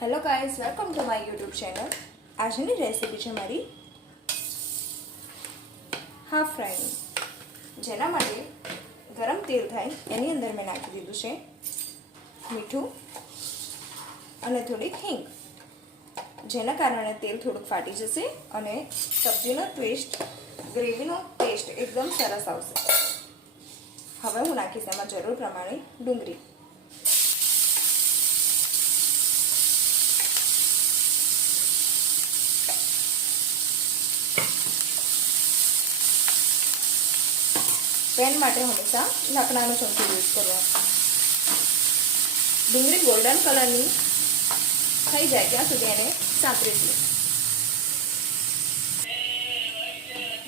Hello guys, welcome to my YouTube channel. આજની recipe છે મારી હાફ ફ્રાઈની, જેના માટે ગરમ તેલ થાય એની અંદર મેં નાખી દીધું છે મીઠું અને થોડીક હિંગ, જેના કારણે તેલ થોડુંક ફાટી જશે અને સબ્જીનો ટેસ્ટ, ગ્રેવીનો ટેસ્ટ એકદમ સરસ આવશે. હવે હું નાખીશ એમાં જરૂર પ્રમાણે ડુંગળી. પેન માટે હંમેશા લાકડાનો ચમચો યુઝ કરવો. ડુંગળી ગોલ્ડન કલરની થઈ જાય ત્યાં સુધી એને સાંતળીશું.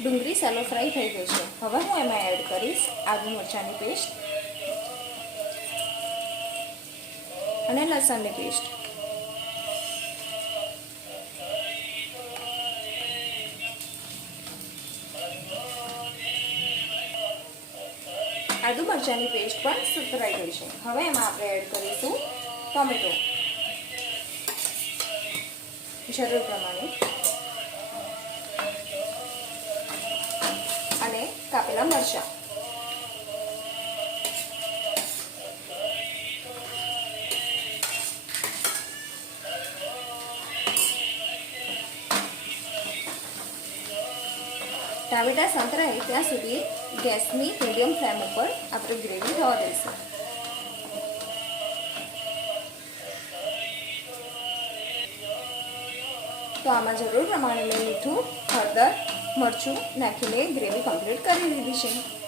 ડુંગળી સેલો ફ્રાય થઈ ગઈ છે. હવે હું એમાં એડ કરીશ આદુ મરચાંની પેસ્ટ અને લસણની પેસ્ટ. આદુ મરચાંની પેસ્ટ પણ સતરાઈ ગઈ છે. હવે એમાં આપણે એડ કરીશું ટોમેટો જરૂર પ્રમાણે અને કાપેલા મરચાં. ટામેટા સંતરાય ત્યાં સુધી ગેસની મીડિયમ ફ્લેમ ઉપર આપણે ગ્રેવી થવા દઈશું. તો આમાં જરૂર પ્રમાણે મેં મીઠું, હળદર, મરચું નાખીને ગ્રેવી કમ્પ્લીટ કરી દીધી છે.